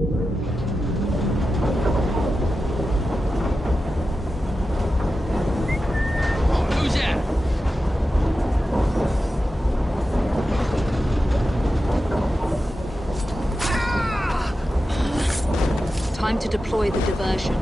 Who's there? Time to deploy the diversion.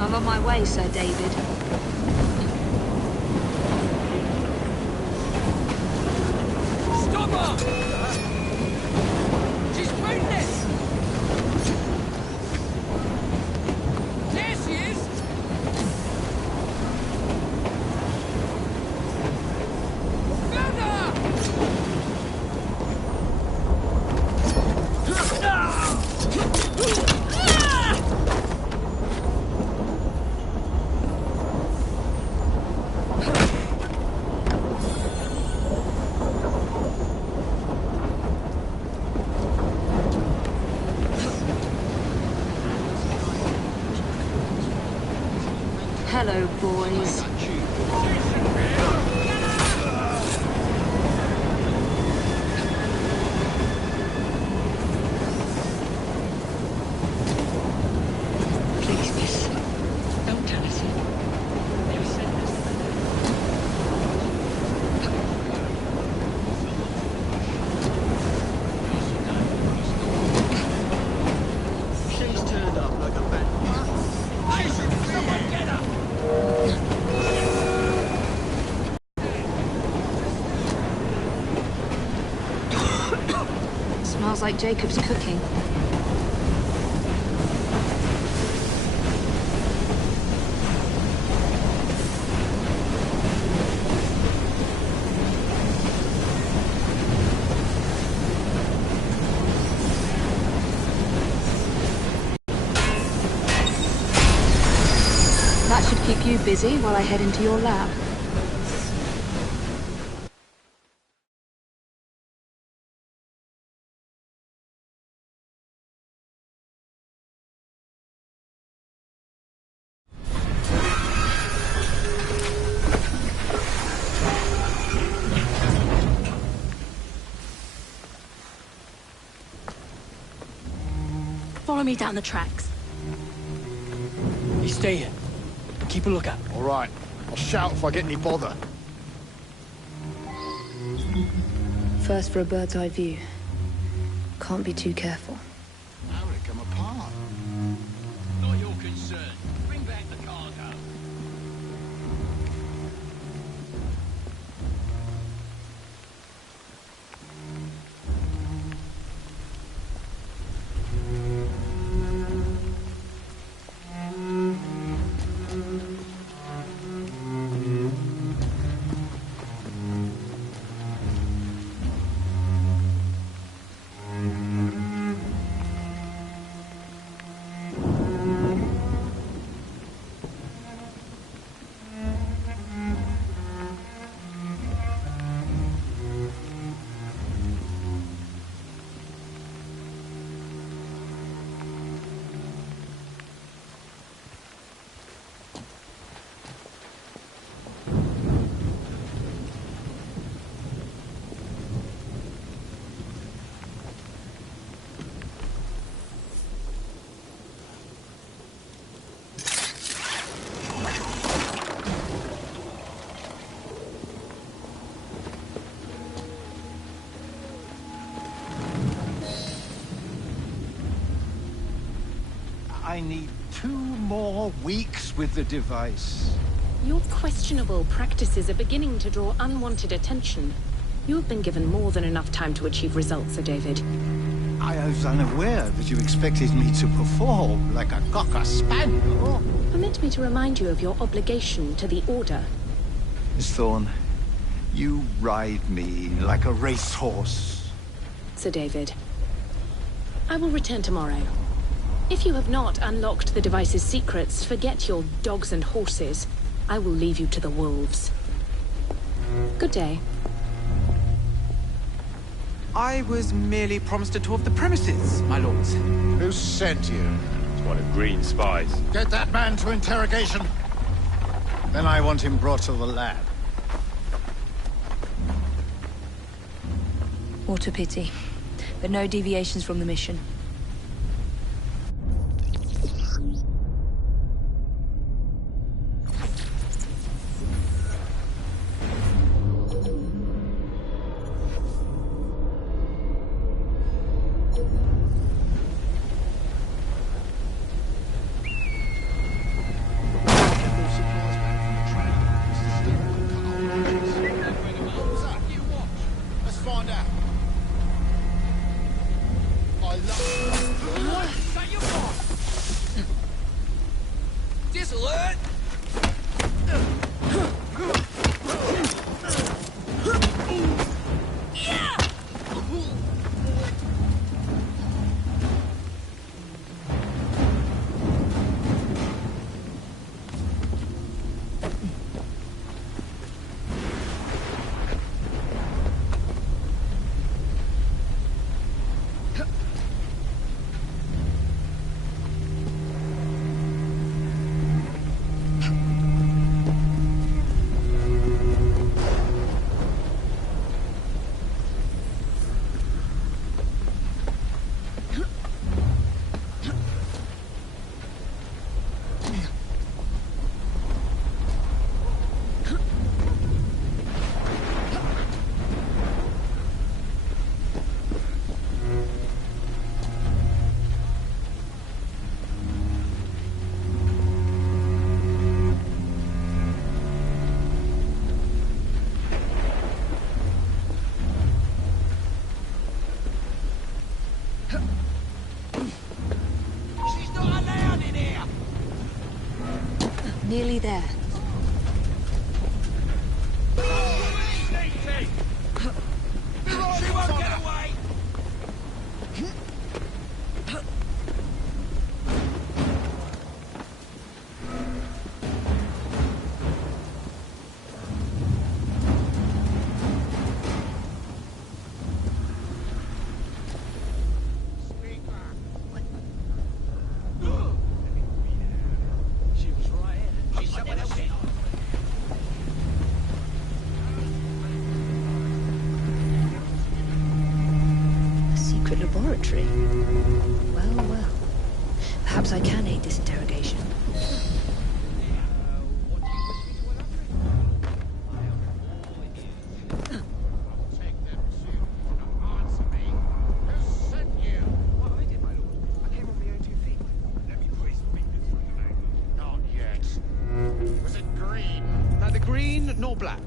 I'm on my way, Sir David. Stop her! She's pregnant! There she is! Hello, boys. Please, miss. Don't tell us. They'll send us. She's turned up like a bad. Someone get her! Smells like Jacob's cooking. That should keep you busy while I head into your lab. Follow me down the tracks. You stay here. Keep a lookout. All right. I'll shout if I get any bother. First for a bird's eye view. Can't be too careful. How would it come apart? Not your concern. Bring back the cargo. I need 2 more weeks with the device. Your questionable practices are beginning to draw unwanted attention. You have been given more than enough time to achieve results, Sir David. I was unaware that you expected me to perform like a cocker spaniel. Permit me to remind you of your obligation to the Order. Miss Thorne, you ride me like a racehorse. Sir David. I will return tomorrow. If you have not unlocked the device's secrets, forget your dogs and horses. I will leave you to the wolves. Good day. I was merely promised a tour of the premises, my lords. Who sent you? It's one of Green's spies. Get that man to interrogation. Then I want him brought to the lab. What a pity. But no deviations from the mission. Let's find out. I love... Shut your mouth! Disalert! Nearly there. She won't get away! She was right here. She's someone else. A secret laboratory. Well, well. Perhaps I can aid this interrogation. Take them soon. Now answer me. Who sent you? Well, I did, my lord. I came on my own 2 feet. Let me put his fingers on the man. Not yet. Was it Green? Neither green nor black,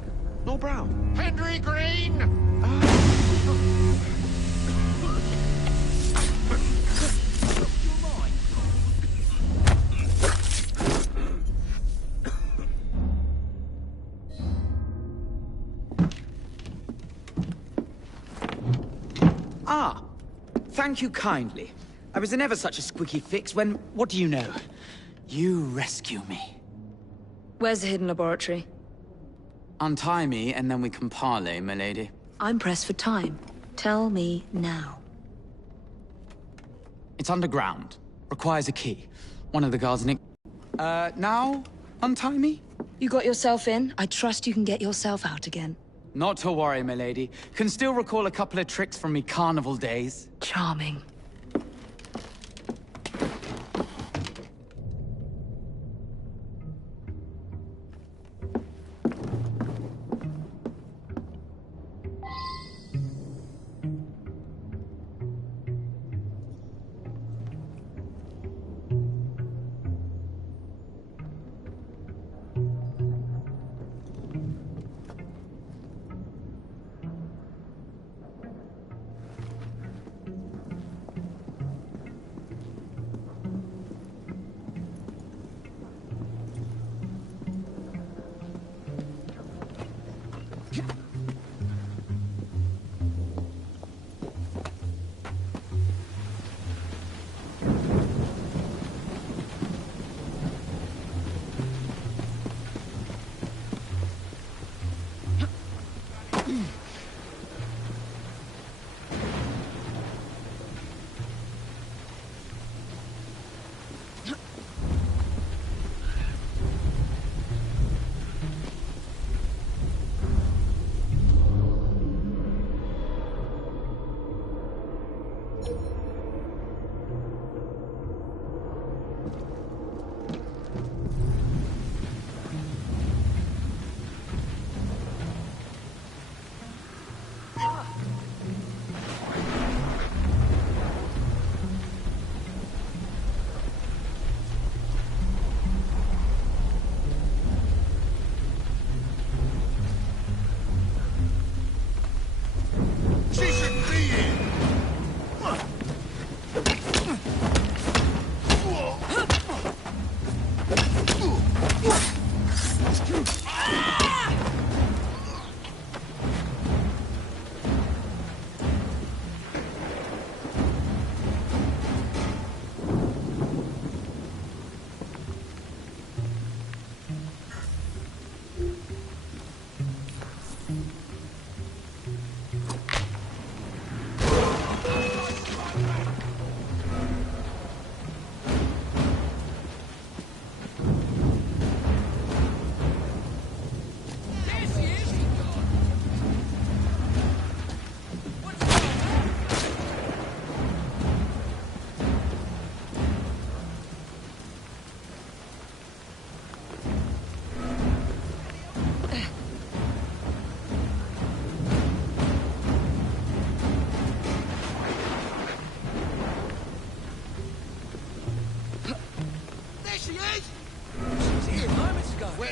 nor brown. Henry Green! Ah, thank you kindly. I was in ever such a squeaky fix when, what do you know? You rescue me. Where's the hidden laboratory? Untie me, and then we can parley, milady. I'm pressed for time. Tell me now. It's underground. Requires a key. One of the guards nicked... now? Untie me? You got yourself in. I trust you can get yourself out again. Not to worry, milady. Can still recall a couple of tricks from me carnival days. Charming.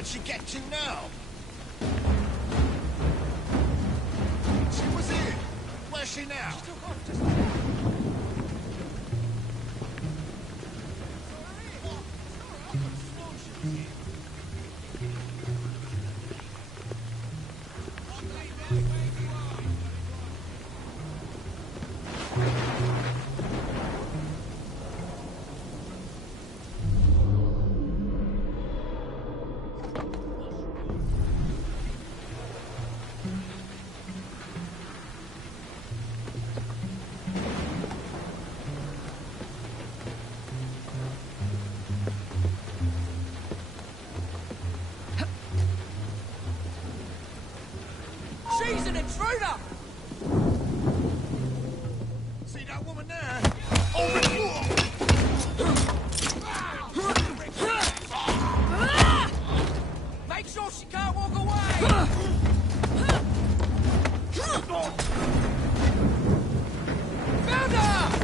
Where'd she get to now? She was here. Where's she now? She's an intruder! See that woman there? Make sure she can't walk away! Found her!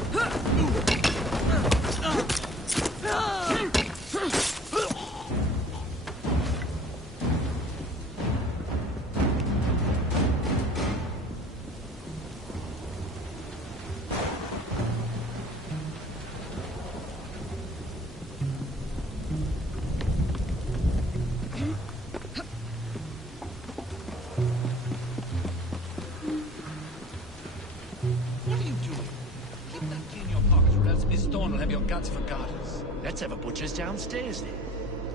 What are you doing? Keep that key in your pocket or else Miss Dawn will have your guts for garters. Let's have a butcher's downstairs then.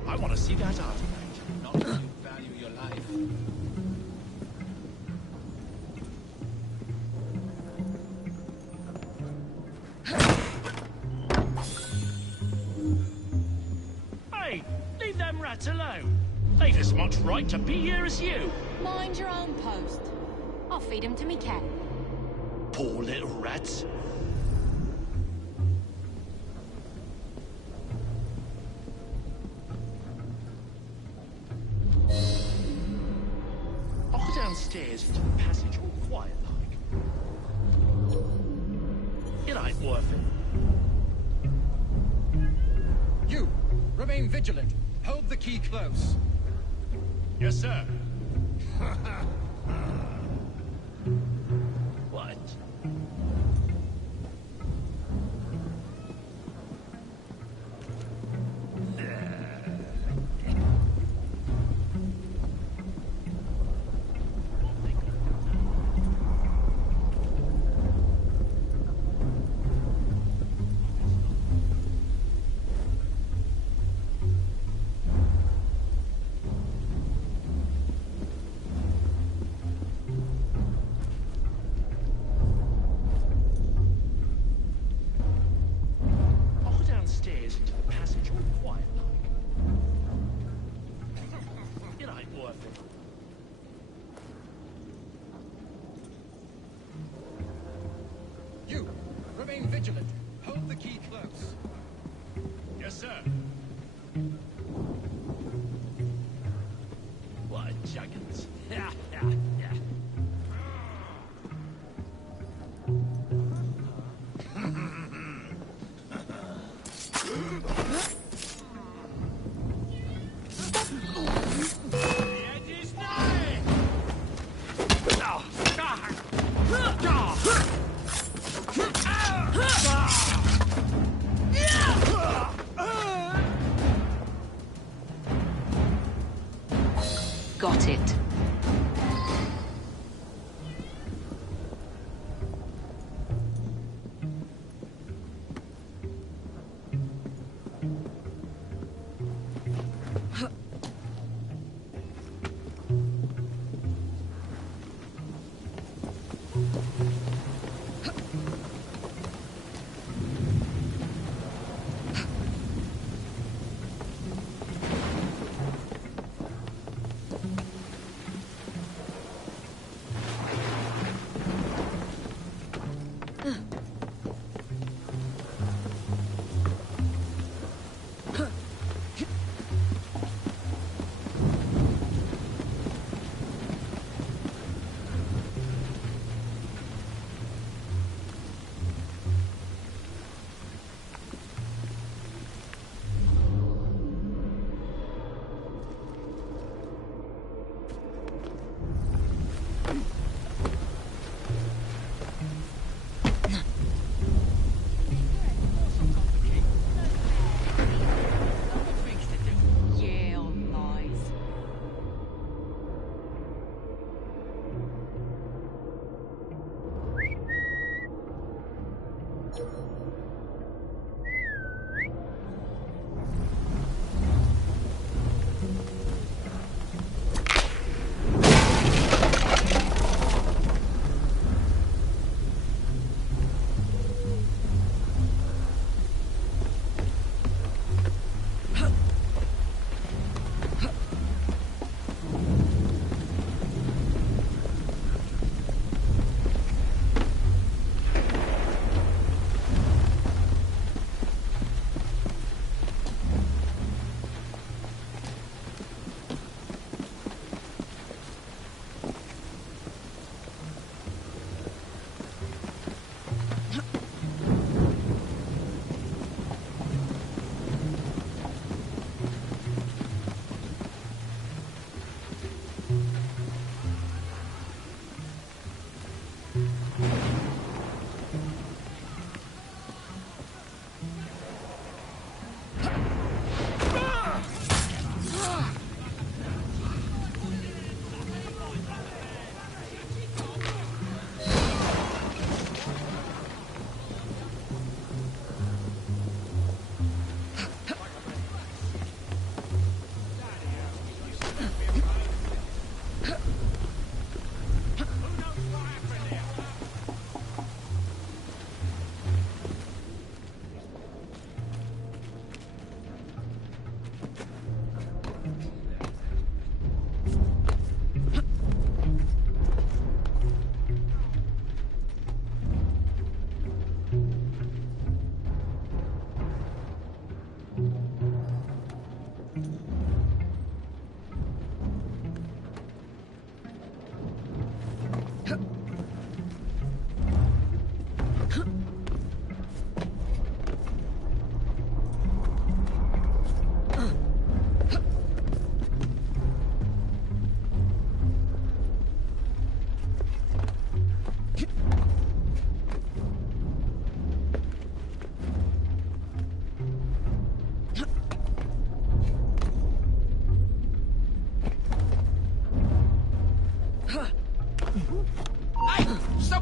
I want to see that artifact. Not if you value your life. Hey, leave them rats alone. They've as much right to be here as you. Mind your own post. I'll feed him to me cat. Poor little rats. I'll go downstairs into the passage all quiet like. It ain't worth it. You, remain vigilant. Hold the key close. Yes, sir. What? I'll go downstairs into the passage all quiet like. It ain't worth it. You, remain vigilant. Hold the key close. Yes, sir. What juggins? Yeah, yeah, yeah. Got it.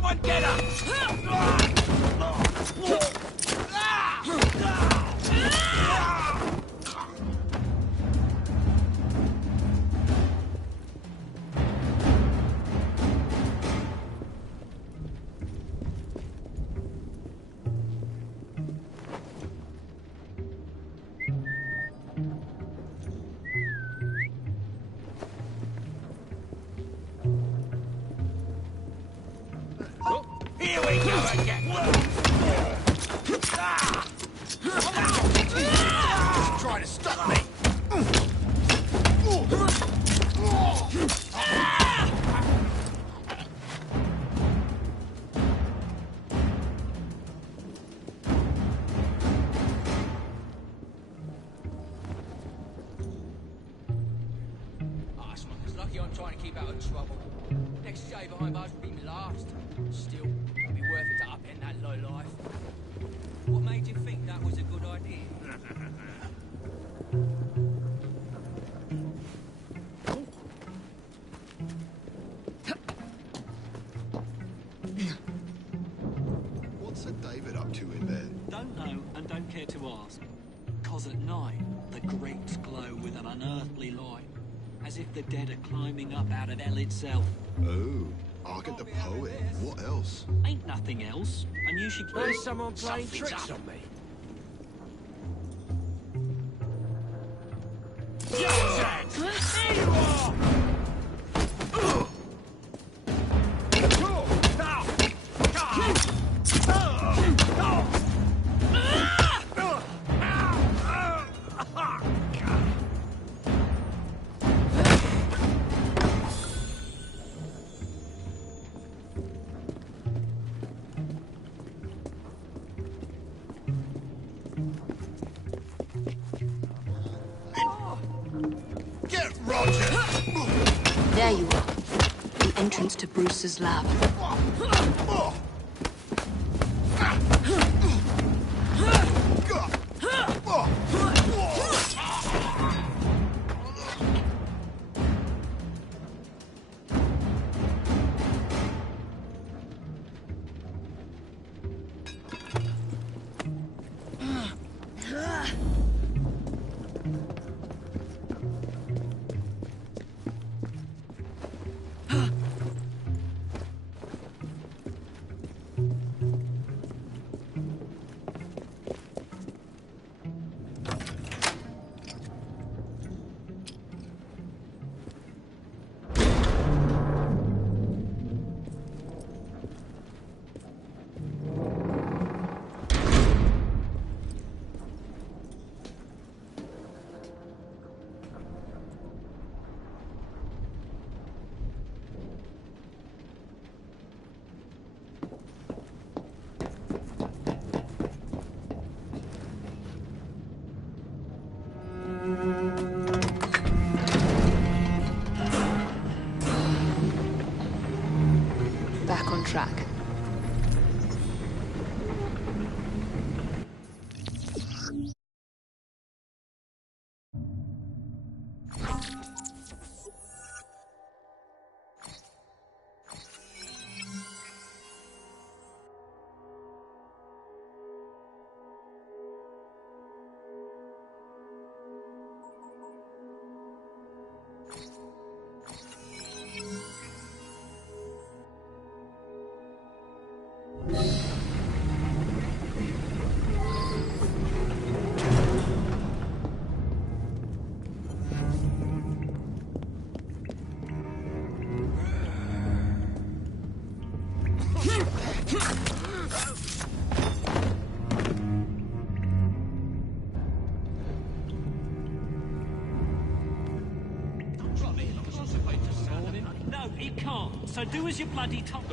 Someone get her! Here we go again! Trying to stop me! It's lucky I'm trying to keep out of trouble. Next day behind bars would be my last. Still, it'd be worth it to upend that low life. What made you think that was a good idea? What's Sir David up to in there? Don't know and don't care to ask. 'Cause at night, the grates glow with an unearthly light, as if the dead are climbing up out of hell itself. Oh, Argent the poet. What else? Ain't nothing else, and you should... There's someone playing tricks on me. Get Roger! There you are. The entrance to Bruce's lab. Back on track. No, he can't. So do as you bloody told.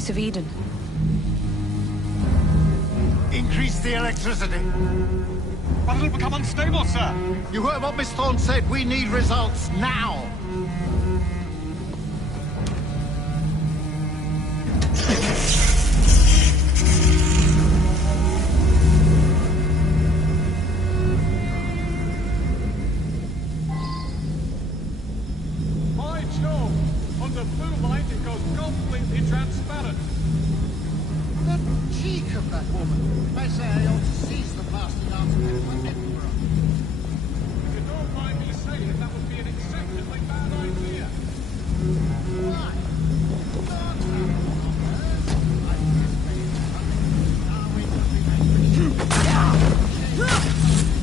piece of Eden. Increase the electricity. But it'll become unstable, sir. You heard what Miss Thorne said. We need results now. By Jove! Under blue light, it goes completely transparent. The cheek of that woman. I say I ought to seize the bastard artifact from Edinburgh. If you don't mind me saying, that would be an exceptionally bad idea. Why? Don't have numbers. I anticipate something. Darwin will be angry.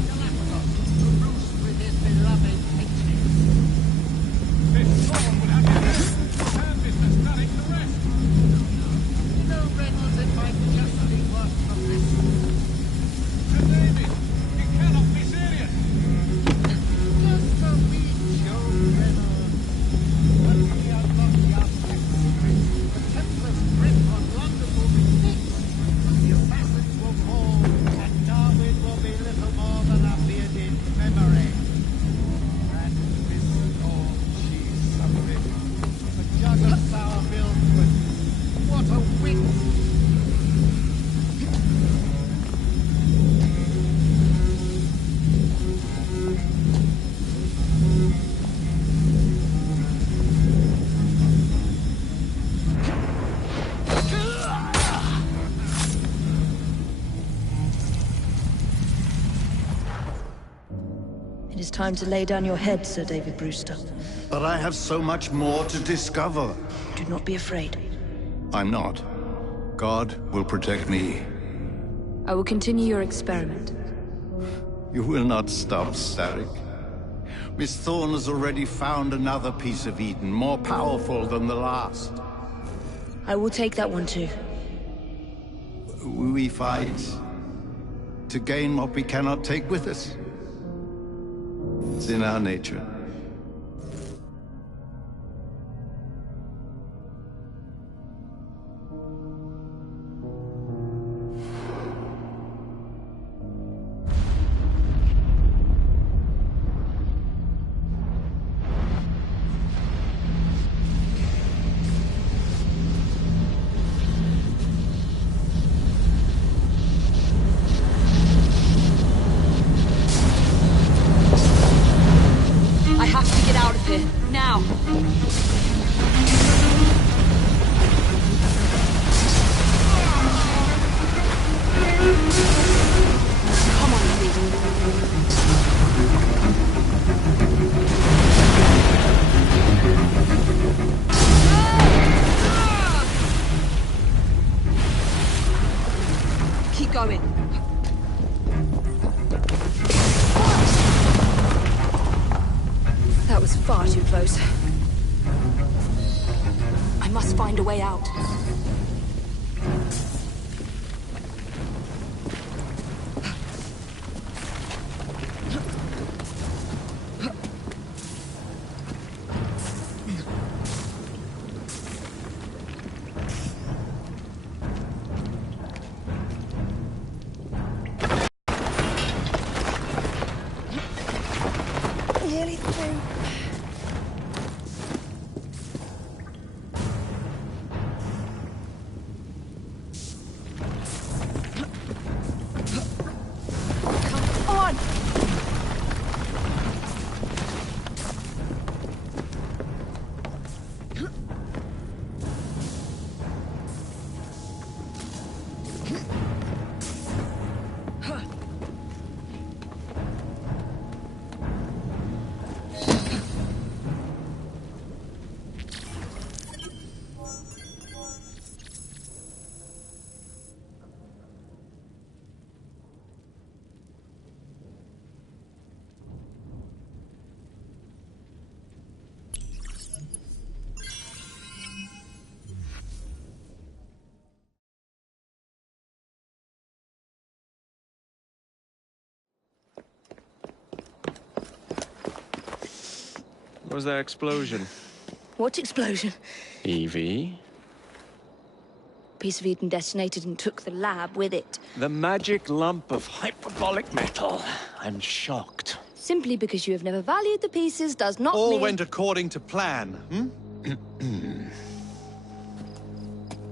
Galapagos to roost with his beloved pictures. This Thorne would have your head. Hand business, nothing the rest. You know, Reynolds, it might just be worth the risk. Sir David, you cannot be serious. Just a wee joke, Reynolds. Once we unlock the artifact's secret, the Templars' grip on London will be fixed. The assassins will fall, and Darwin will be little more than a bearded memory. And Miss Thorne, she's something. A jug of sour milk, but what a wit! It is time to lay down your head, Sir David Brewster. But I have so much more to discover. Do not be afraid. I'm not. God will protect me. I will continue your experiment. You will not stop, Starrick. Miss Thorne has already found another piece of Eden, more powerful than the last. I will take that one too. We fight to gain what we cannot take with us. It's in our nature. I have to get out of here, now. Come on, keep going. That was far too close. I must find a way out. Nearly through. Come on! What was that explosion? What explosion? Evie? Piece of Eden detonated and took the lab with it. The magic lump of hyperbolic metal. I'm shocked. Simply because you have never valued the pieces does not All mean... went according to plan, hmm?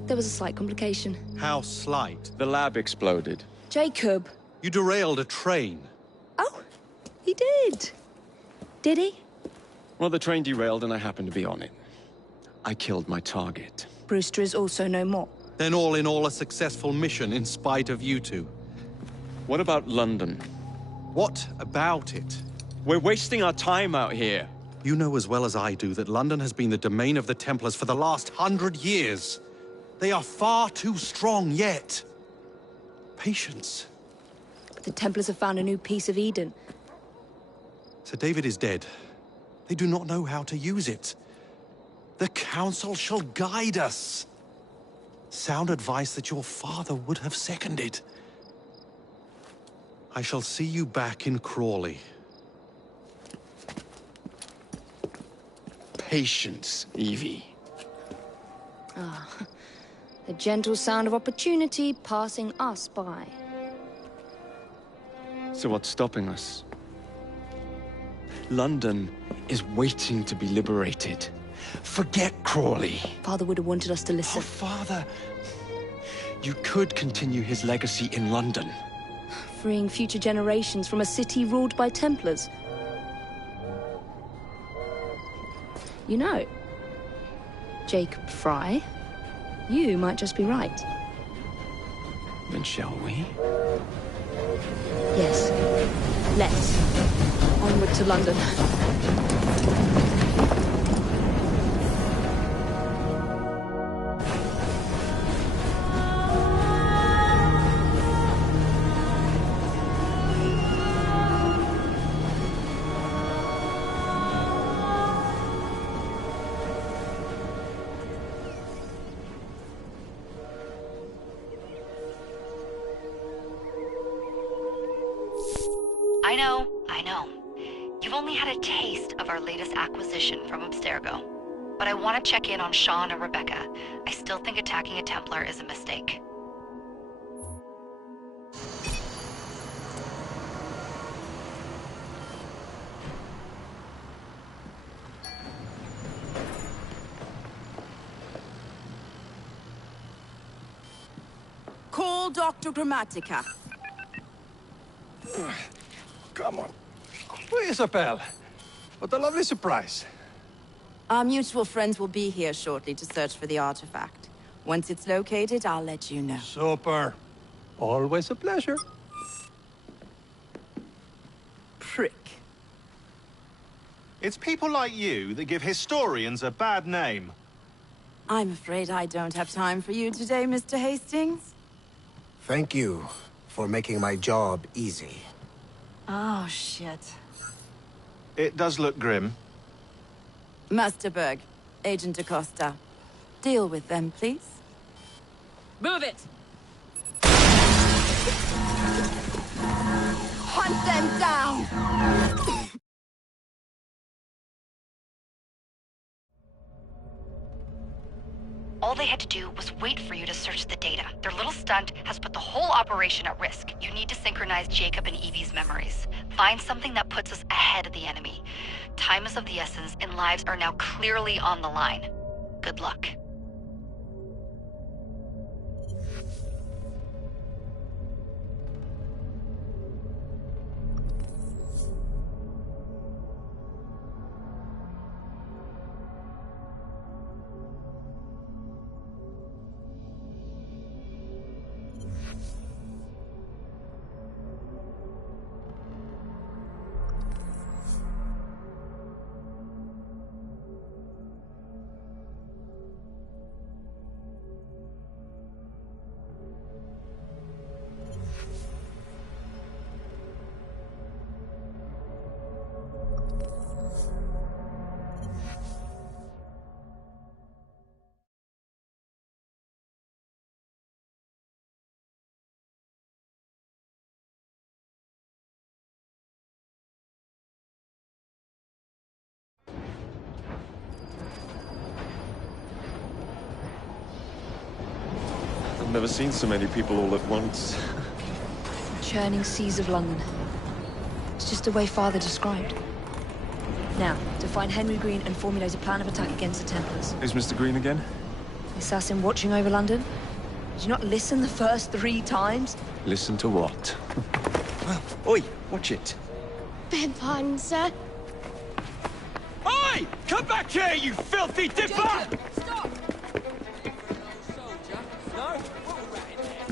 There was a slight complication. How slight? The lab exploded. Jacob. You derailed a train. Oh, he did. Did he? Well, the train derailed and I happened to be on it. I killed my target. Brewster is also no more. Then all in all a successful mission in spite of you two. What about London? What about it? We're wasting our time out here. You know as well as I do that London has been the domain of the Templars for the last 100 years. They are far too strong yet. Patience. But the Templars have found a new piece of Eden. Sir David is dead. They do not know how to use it. The Council shall guide us. Sound advice that your father would have seconded. I shall see you back in Crawley. Patience, Evie. Ah, the gentle sound of opportunity passing us by. So what's stopping us? London is waiting to be liberated. Forget Crawley. Father would have wanted us to listen. Oh, Father. You could continue his legacy in London. Freeing future generations from a city ruled by Templars. You know, Jacob Fry, you might just be right. Then shall we? Yes. Let's. Onward to London. I know. You've only had a taste of our latest acquisition from Abstergo. But I want to check in on Sean and Rebecca. I still think attacking a Templar is a mistake. Call Dr. Grammatica. Come on. Isabel. What a lovely surprise. Our mutual friends will be here shortly to search for the artifact. Once it's located, I'll let you know. Super. Always a pleasure. Prick. It's people like you that give historians a bad name. I'm afraid I don't have time for you today, Mr. Hastings. Thank you for making my job easy. Oh, shit. It does look grim. Master Berg, Agent Acosta. Deal with them, please. Move it! Hunt them down! All they had to do was wait for you to search the data. Their little stunt has put the whole operation at risk. You need to synchronize Jacob and Evie's memories. Find something that puts us ahead of the enemy. Time is of the essence, and lives are now clearly on the line. Good luck. never seen so many people all at once. Churning seas of London. It's just the way Father described. Now, to find Henry Green and formulate a plan of attack against the Templars. Who's Mr. Green again? The assassin watching over London? Did you not listen the first 3 times? Listen to what? Oi, watch it. Beg pardon, sir. Oi! Come back here, you filthy dipper! Jacob, stop! Soldier? No? What a rat in there.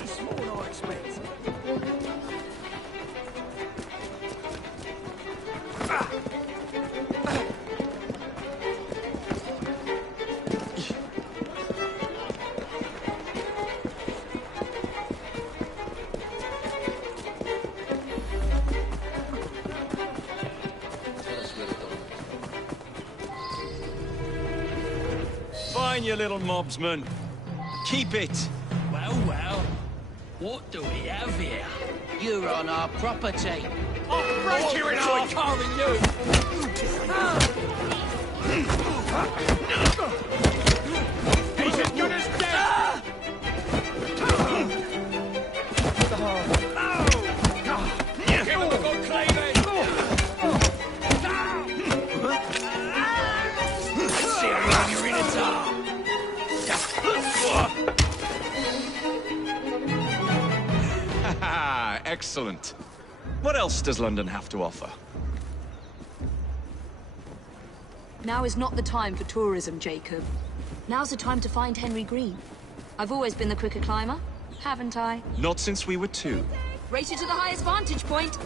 He's small, I expect. Fine, you little mobsman. Keep it. Well, well. What do we have here? You're on our property. I'll break you in half! Carving you! He's as good as dead! Give him a good cleavage! See how long you're in a tar! Excellent. What else does London have to offer? Now is not the time for tourism, Jacob. Now's the time to find Henry Green. I've always been the quicker climber, haven't I? Not since we were 2. Race you to the highest vantage point.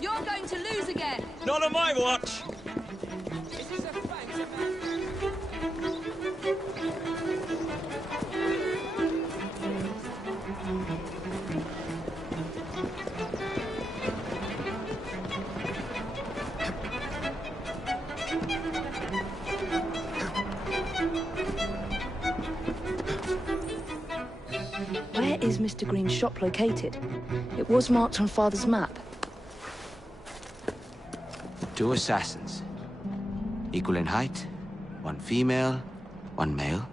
You're going to lose again. Not on my watch! Where is Mr. Green's shop located? It was marked on Father's map. 2 assassins. Equal in height. 1 female, 1 male.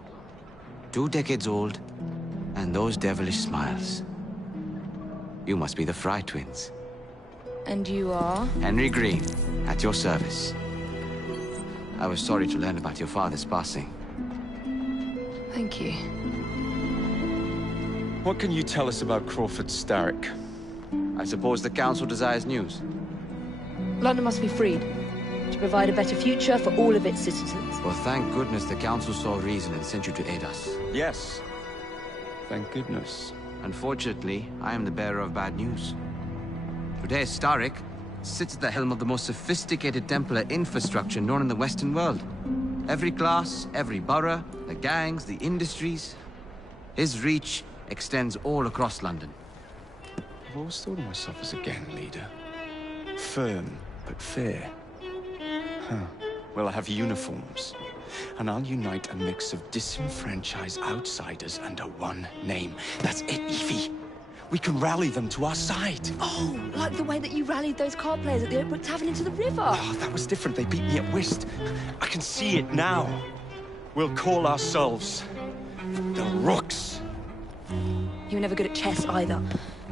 2 decades old. And those devilish smiles. You must be the Fry twins. And you are? Henry Green, at your service. I was sorry to learn about your father's passing. Thank you. What can you tell us about Crawford Starrick? I suppose the Council desires news. London must be freed, to provide a better future for all of its citizens. Well, thank goodness the Council saw reason and sent you to aid us. Yes. Thank goodness. Unfortunately, I am the bearer of bad news. Today, Starrick sits at the helm of the most sophisticated Templar infrastructure known in the Western world. Every class, every borough, the gangs, the industries. His reach extends all across London. I've always thought of myself as a gang leader. Firm, but fair. Huh. Well, I have uniforms. And I'll unite a mix of disenfranchised outsiders under one name. That's it, Evie. We can rally them to our side. Oh, like the way that you rallied those card players at the Oakbrook Tavern into the river. Oh, that was different. They beat me at whist. I can see it now. We'll call ourselves the Rooks. You were never good at chess either.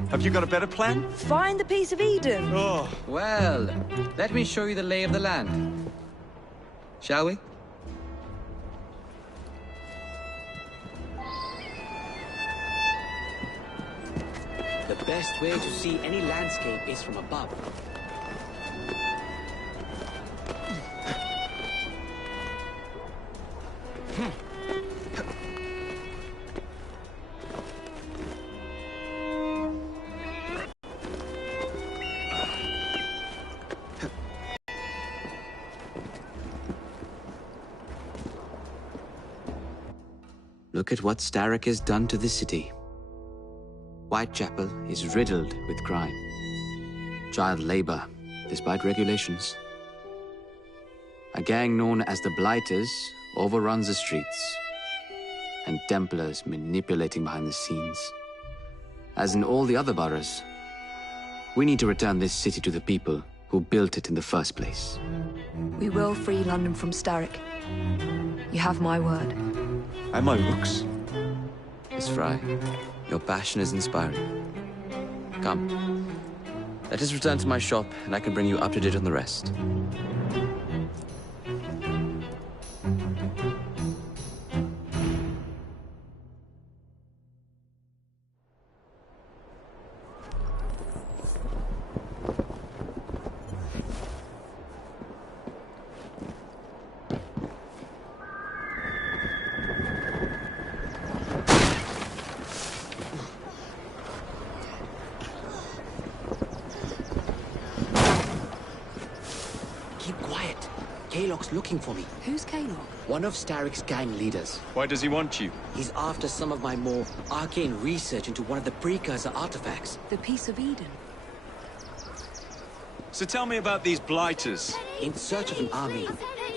Have you got a better plan? Find the piece of Eden. Oh. Well, let me show you the lay of the land. Shall we? The best way to see any landscape is from above. Look at what Starrick has done to the city. Whitechapel is riddled with crime. Child labor, despite regulations. A gang known as the Blighters overruns the streets. And Templars manipulating behind the scenes. As in all the other boroughs, we need to return this city to the people who built it in the first place. We will free London from Starrick. You have my word. And my looks. Miss Fry, your passion is inspiring. Come. Let us return to my shop, and I can bring you up to date on the rest. Looking for me. Who's Kalok? One of Starrick's gang leaders. Why does he want you? He's after some of my more arcane research into one of the precursor artifacts. The Piece of Eden. So tell me about these blighters. In search of an army,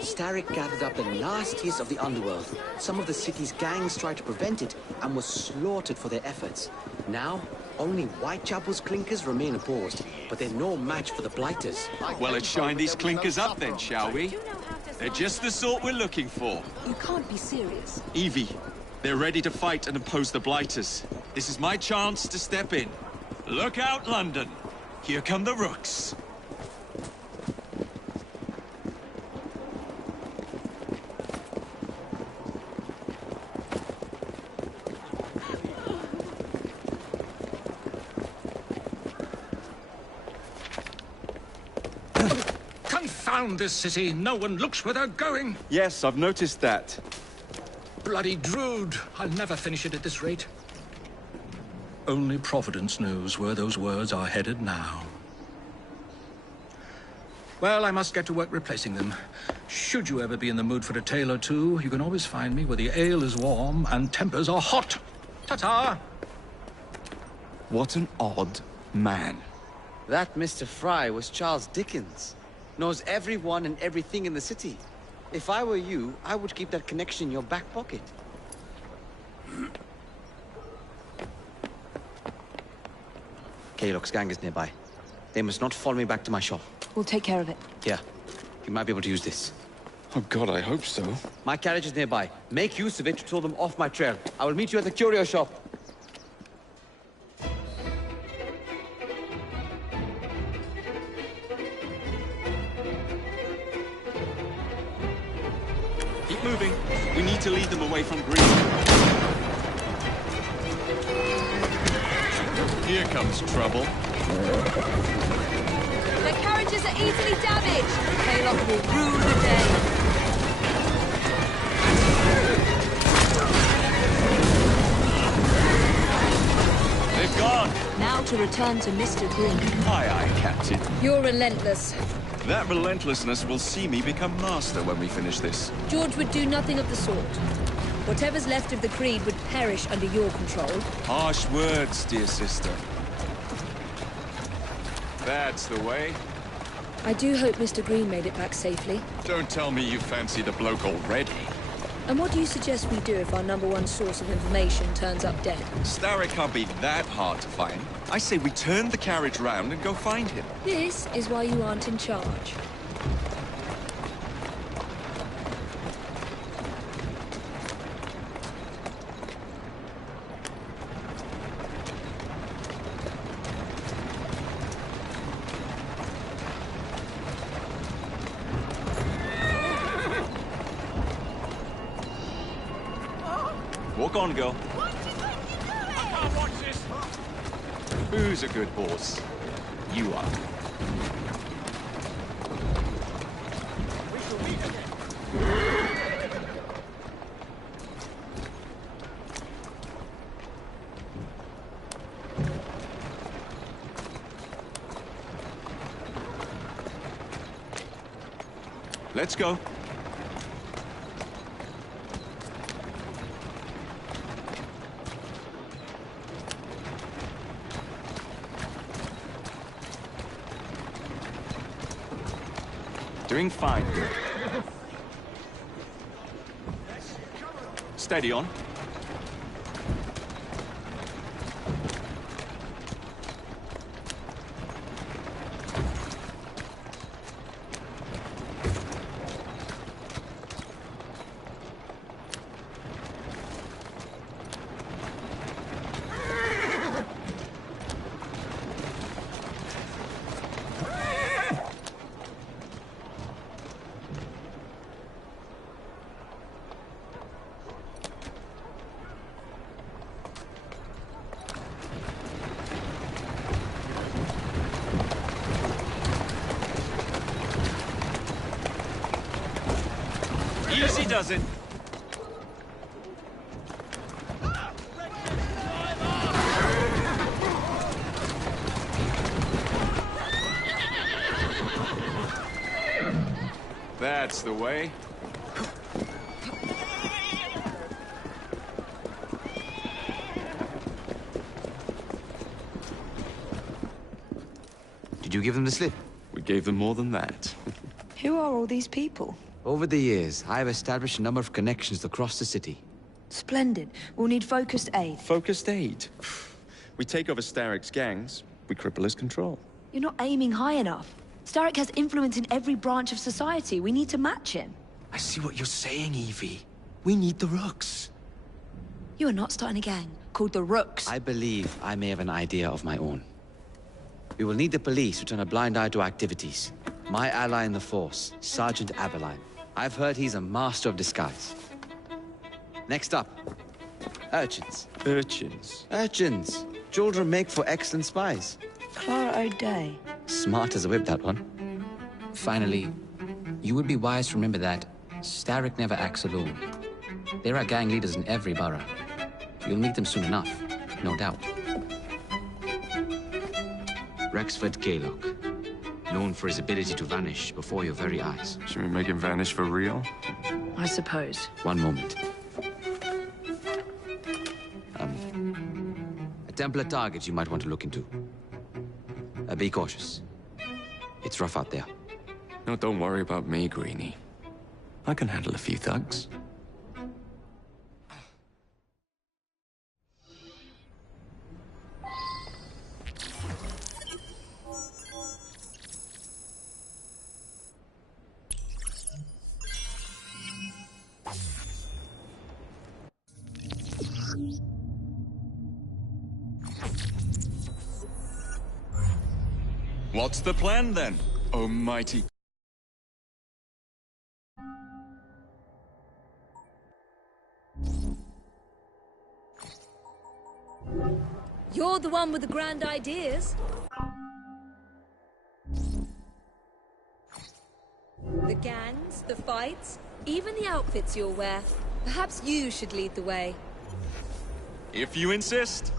Starrick gathered up the nastiest of the underworld. Some of the city's gangs tried to prevent it and were slaughtered for their efforts. Now, only Whitechapel's clinkers remain opposed, but they're no match for the blighters. Well, let's shine these clinkers up then, shall we? They're just the sort we're looking for. You can't be serious. Evie, they're ready to fight and oppose the blighters. This is my chance to step in. Look out, London. Here come the rooks. Confound this city! No one looks where they're going! Yes, I've noticed that. Bloody Drood! I'll never finish it at this rate. Only Providence knows where those words are headed now. Well, I must get to work replacing them. Should you ever be in the mood for a tale or two, you can always find me where the ale is warm and tempers are hot. Ta-ta! What an odd man. That Mr. Fry was Charles Dickens. Knows everyone and everything in the city. If I were you, I would keep that connection in your back pocket. Kalok's gang is nearby. They must not follow me back to my shop. We'll take care of it. Here, you might be able to use this. Oh God, I hope so. My carriage is nearby. Make use of it to throw them off my trail. I will meet you at the curio shop. Keep moving. We need to lead them away from Green. Here comes trouble. Their carriages are easily damaged. Kalok will rue the day. They've gone. Now to return to Mr. Green. Aye, aye, Captain. You're relentless. That relentlessness will see me become master when we finish this. George would do nothing of the sort. Whatever's left of the Creed would perish under your control. Harsh words, dear sister. That's the way. I do hope Mr. Green made it back safely. Don't tell me you fancy the bloke already. And what do you suggest we do if our #1 source of information turns up dead? Starrick can't be that hard to find. I say we turn the carriage round and go find him. This is why you aren't in charge. Walk on, girl. Who's a good horse? You are. Let's go. Doing fine. Steady on. does it. That's the way. Did you give them the slip? We gave them more than that. Who are all these people? Over the years, I have established a number of connections across the city. Splendid. We'll need focused aid. Focused aid? We take over Starrick's gangs, we cripple his control. You're not aiming high enough. Starrick has influence in every branch of society. We need to match him. I see what you're saying, Evie. We need the Rooks. You are not starting a gang called the Rooks. I believe I may have an idea of my own. We will need the police to turn a blind eye to activities. My ally in the force, Sergeant Aberline. I've heard he's a master of disguise. Next up, urchins. Urchins? Urchins. Children make for excellent spies. Clara O'Day. Smart as a whip, that one. Finally, you would be wise to remember that Starrick never acts alone. There are gang leaders in every borough. You'll meet them soon enough, no doubt. Rexford Kaylock, known for his ability to vanish before your very eyes. Should we make him vanish for real? I suppose. One moment. A Templar target you might want to look into. Be cautious. It's rough out there. No, don't worry about me, Greenie. I can handle a few thugs. What's the plan then, almighty? You're the one with the grand ideas. The gangs, the fights, even the outfits you'll wear. Perhaps you should lead the way. If you insist.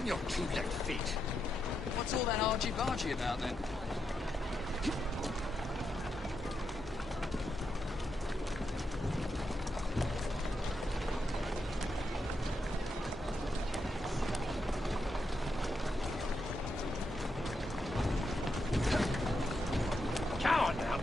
And your two left feet. What's all that argy-bargy about, then? Coward now.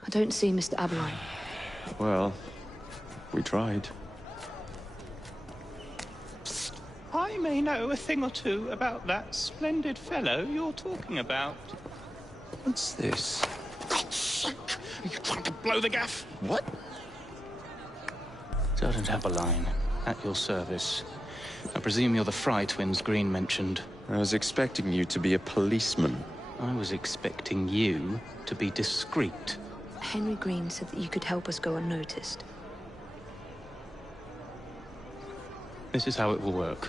I don't see Mr. Aberline. Well, we tried. I may know a thing or two about that splendid fellow you're talking about. What's this? God's sake! Are you trying to blow the gaff? What? Sergeant Aberline, at your service. I presume you're the Fry twins Green mentioned. I was expecting you to be a policeman. I was expecting you to be discreet. Henry Green said that you could help us go unnoticed. This is how it will work.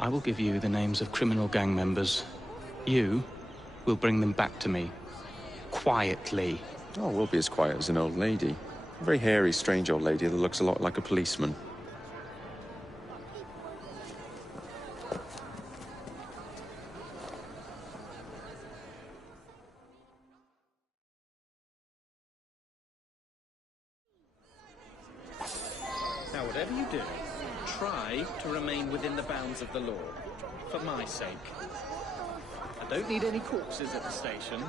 I will give you the names of criminal gang members. You will bring them back to me. Quietly. Oh, we'll be as quiet as an old lady. A very hairy, strange old lady that looks a lot like a policeman. Now, whatever you do, try to remain within the bounds of the law. For my sake. I don't need any corpses at the station.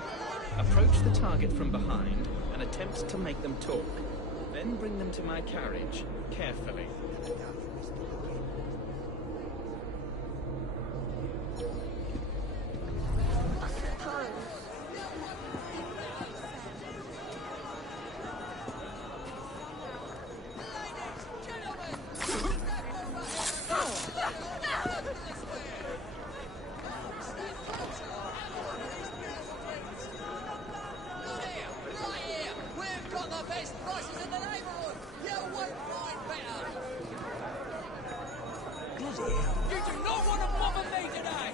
Approach the target from behind and attempt to make them talk. Then bring them to my carriage, carefully. best prices in the neighborhood. You won't find better. You do not want to bother me today.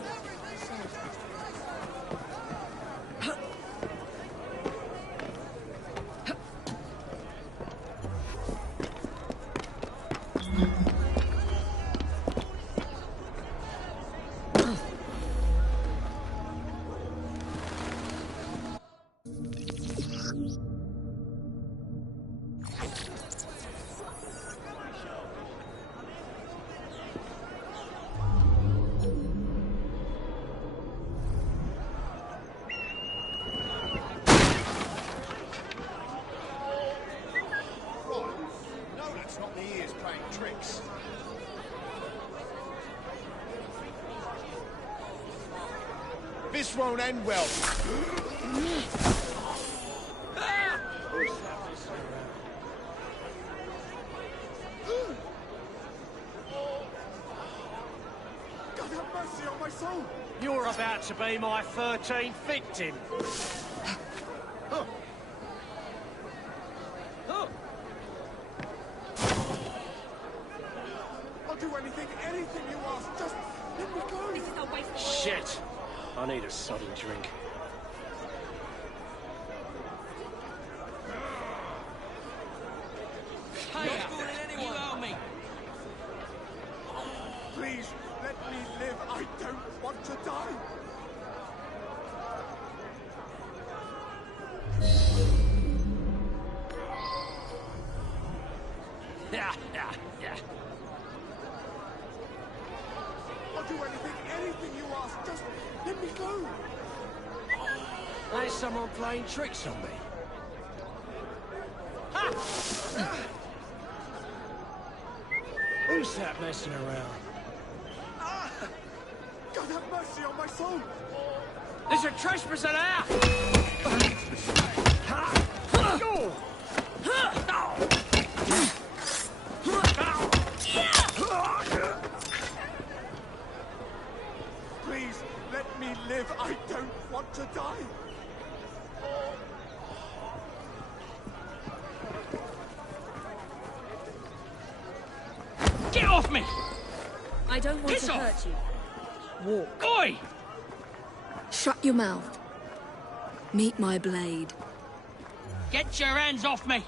This won't end well. God have mercy on my soul! You're about to be my 13th victim. I'll do anything you ask. Just let me go. This is a waste of Shit! I need a sudden drink. Hey, you owe me. Please, let me live. I don't want to die. Yeah, yeah, yeah. I'll do anything you ask. Just let me go. There's someone playing tricks on me. Ha! Who's that messing around? God have mercy on my soul. There's a trespasser there! Please, let me live. I don't want to die. Get off me! I don't want Piss to off! hurt you. Walk. Oi! Shut your mouth. Meet my blade. Get your hands off me!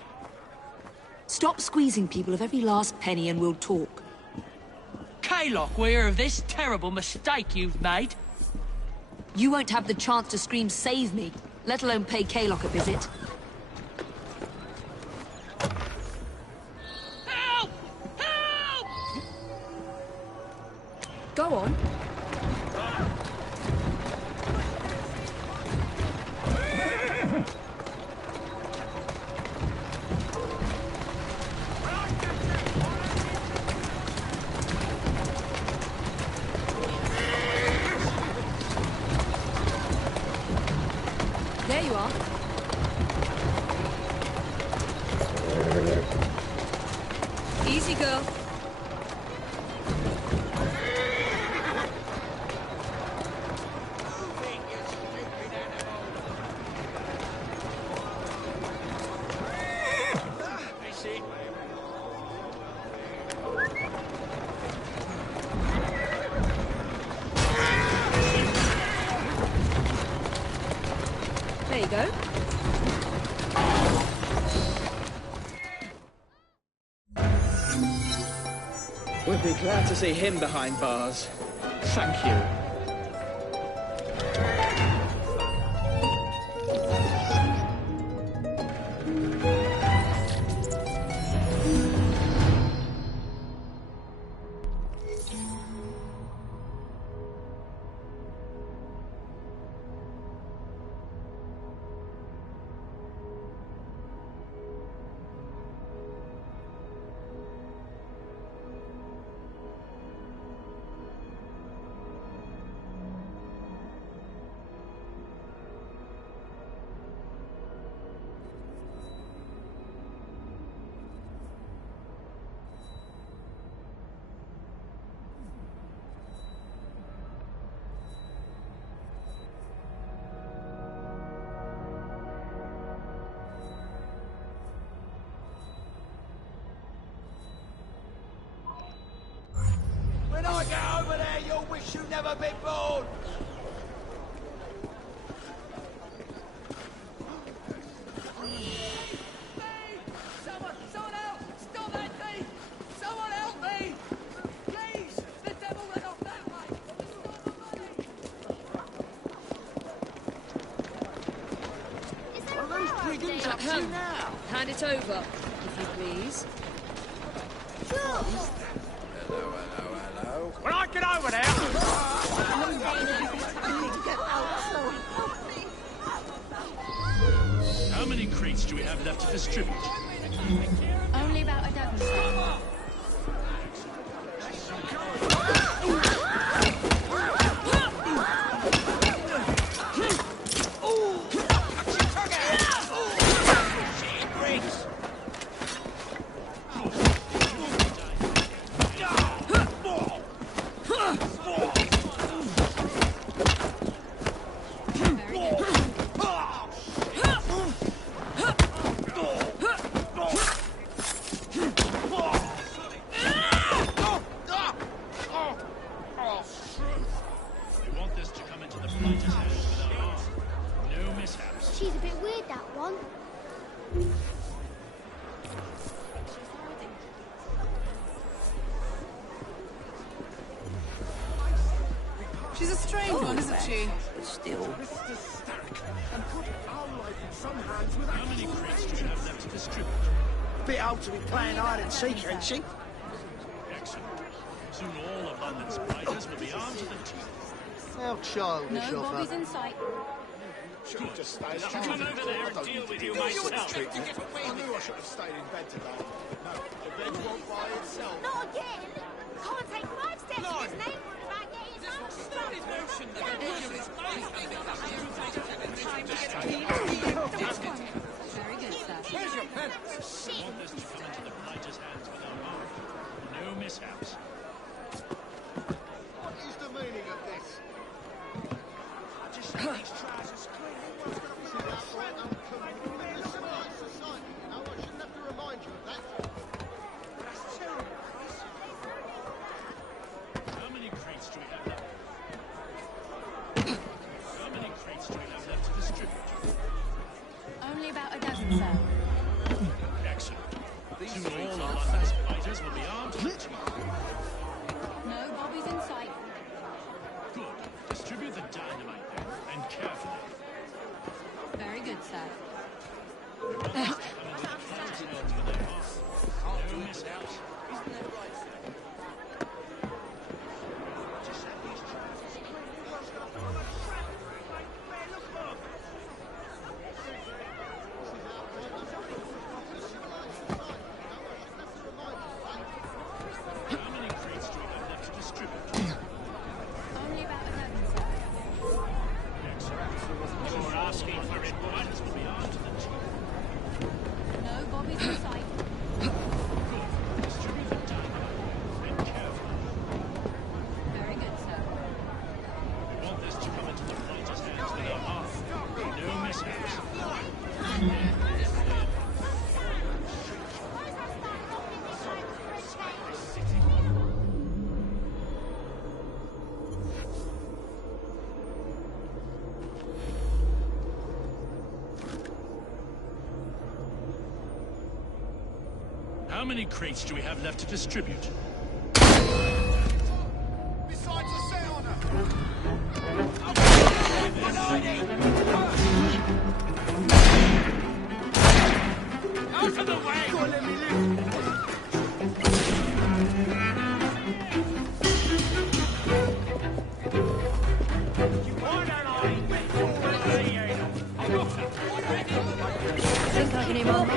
Stop squeezing people of every last penny and we'll talk. Kaylock, we hear of this terrible mistake you've made. You won't have the chance to scream save me, let alone pay Kaylock a visit. Help! Help! Go on. There you are. Easy, girl. There you go. We'll be glad to see him behind bars. Thank you. wish you'd never been born! Someone help! Stop that thief! Someone help me! Please! The devil went off that way! What are those brigands up to now? Hand it over, if you please. When I get over there... How many crates do we have left to distribute? Only about a dozen, sir. We want this to come into the fighter's hands without harm. No mishaps. She's a bit weird, that one. She's a strange one, isn't she? But still... How many crates do we have left to distribute? Bit old to be playing hide and seek, ain't she? Excellent. Soon all of London's fighters will be armed to the teeth. How childish No of her. bobbies in sight. Should have just stayed Come over there and deal with you myself. I knew I should have stayed in bed today. No, the bed won't by itself. Not again! Can't take 5 steps in his neighbourhood without getting his mum stuck. Very good, sir. Where's your pen? We want this to come into the fighter's hands without harm. No mishaps. What is the meaning of this? I just said these trousers clean. Society, you know? I shouldn't have to remind you of that. That's terrible. How many crates do we have left? How many crates do we have left to distribute? Only about a dozen, sir. Excellent. Soon all of London's fighters will be armed to the teeth. No bobbies in sight. Good. Distribute the dynamite then, and carefully. Very good, sir. We want this to come into the fighter's hands without harm. No mishaps. How many crates do we have left to distribute? Only about a dozen, sir. Excellent. You're asking for it, fighters will be armed to the teeth. No bobbies in sight. Good. Distribute the dynamite, and carefully. Very good, sir. We want this to come into the fighter's hands without harm. No mishaps. How many crates do we have left to distribute? Besides the set on her. Out of the way! Go on, let me live. Think I can hear Mum?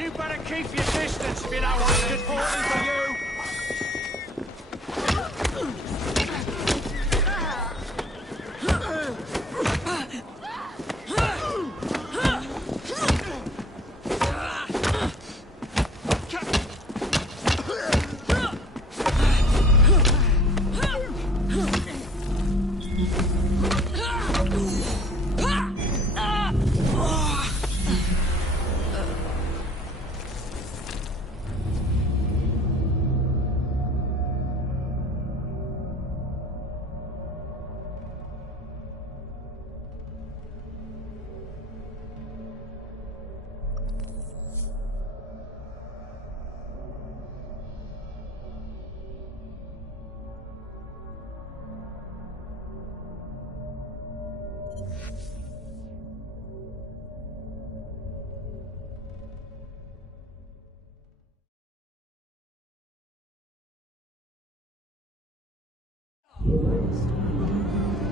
You better keep your distance if you know what's important for you.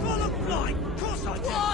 Full of flight! Of course I did!